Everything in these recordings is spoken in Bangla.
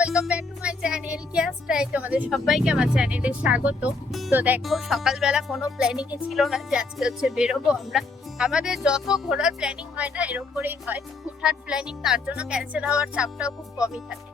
Welcome back to my channel ক্যাস্টাই তোমাদের সবাইকে আমার চ্যানেলে স্বাগত। তো দেখো, সকালবেলা কোনো প্ল্যানিং এ ছিল না যে আজকে হচ্ছে বেরোবো আমরা। আমাদের যত ঘোরার প্ল্যানিং হয় না এরকম করেই হয়। হুটহাট প্ল্যানিং তার জন্য ক্যান্সেল হওয়ার চাপটাও খুব কমই থাকে।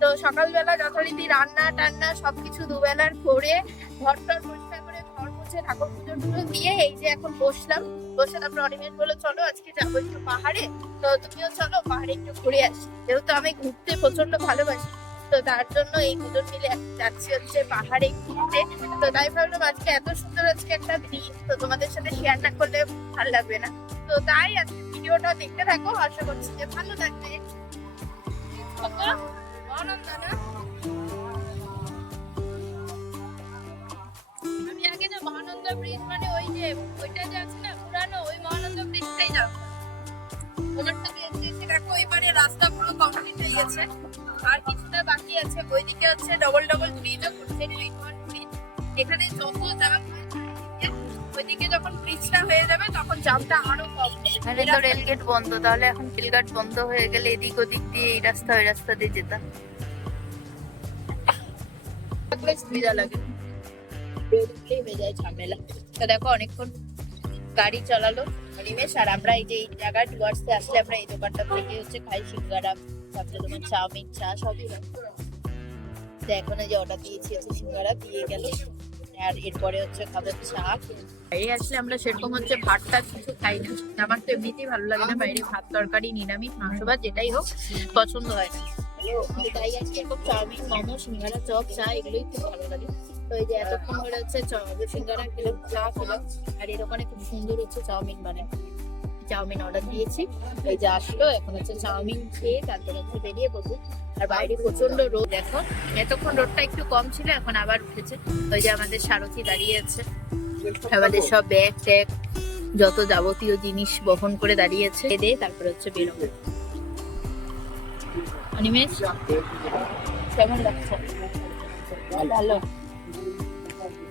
তো সকালবেলা যথারীতি রান্না টান্না সবকিছু দুবেলার করে ঘর টর পরিষ্কার করে ঘর মুছে ঠাকুর পুজো টুজো দিয়ে এই যে এখন বসলাম। বসে তারপর অনিমেষ বলে চলো আজকে যাব একটু পাহাড়ে। তো তুমিও চলো পাহাড়ে একটু ঘুরে আসি। যেহেতু আমি ঘুরতে প্রচণ্ড ভালোবাসি। তো তার জন্য এই দুজন মিলে যাচ্ছি হচ্ছে পাহাড়ে ঘুরতে। তো তাই ভাবলাম আজকে এত সুন্দর আজকে একটা দিন, তো তোমাদের সাথে শেয়ার না করলে ভালো লাগবে না। তো তাই আজকে ভিডিওটা দেখতে থাকো, আশা করছি যে ভালো লাগবে আগে যে মহানন্দা ব্রিজ মানে ওই না পুরানো, ওই দেখো এবারে রাস্তা পুরো কমপ্লিট হয়ে গেছে। আর কিছুটা বাকি আছে ওইদিকে হচ্ছে ডবল ডবল ব্রিজও করছে ব্রিজ এখানে যত জাম ওইদিকে যখন ব্রিজটা হয়ে যাবে তখন জামটা আরও কম হবে। এখানে তো রেল গেট বন্ধ তাহলে এখন রেলগেট বন্ধ হয়ে গেলে এদিক ওদিক দিয়ে এই রাস্তা ওই রাস্তা দিয়ে যেতাম। সুবিধা লাগে। ঝামেলা। দেখো অনেকক্ষণ গাড়ি চালালো অনিমেষ আর আমরা এই যে এই জায়গায় ডুয়ার্সে আসলে আমরা এই দোকানটা থেকে হচ্ছে খাই সিঙ্গারা তারপরে তোমার চাউমিন, চা, সবই হয়। তো এখন যে অর্ডার দিয়েছি হচ্ছে সিঙ্গারা দিয়ে গেল। আর এরপরে হচ্ছে খাব চা। বাইরে আসলে আমরা সেরকম হচ্ছে ভাতটা কিছু খাই না। আমার তো এমনিতেই ভালো লাগে না, বাইরে ভাত তরকারি, নিরামিষ মাংস ভাত যেটাই হোক, পছন্দ হয় না। তো তাই আজকে চাউমিন মোমো সিঙ্গারা চপ, চা, এগুলোই খুব ভালো লাগে। তো এই যে এতক্ষণ ধরে হচ্ছে সিঙ্গারা খেলাম চা খেলাম আর এর ওখানে খুব সুন্দর হচ্ছে চাউমিন মানে চাউমিন অর্ডার দিয়েছি। এই যে আসলো, এখন হচ্ছে চাউমিন খেয়ে তারপরে হচ্ছে বেরিয়ে পড়ব। আর বাইরে প্রচণ্ড রোদ, দেখো। এতক্ষণ রোদটা একটু কম ছিল, এখন আবার উঠেছে। ওই যে আমাদের সারথি দাঁড়িয়ে আছে। আমাদের সব ব্যাগ ট্যাগ, যত যাবতীয় জিনিস বহন করে দাঁড়িয়েছে দে তারপরে হচ্ছে বেরোবো। অনিমেষ কেমন লাগছে ভালো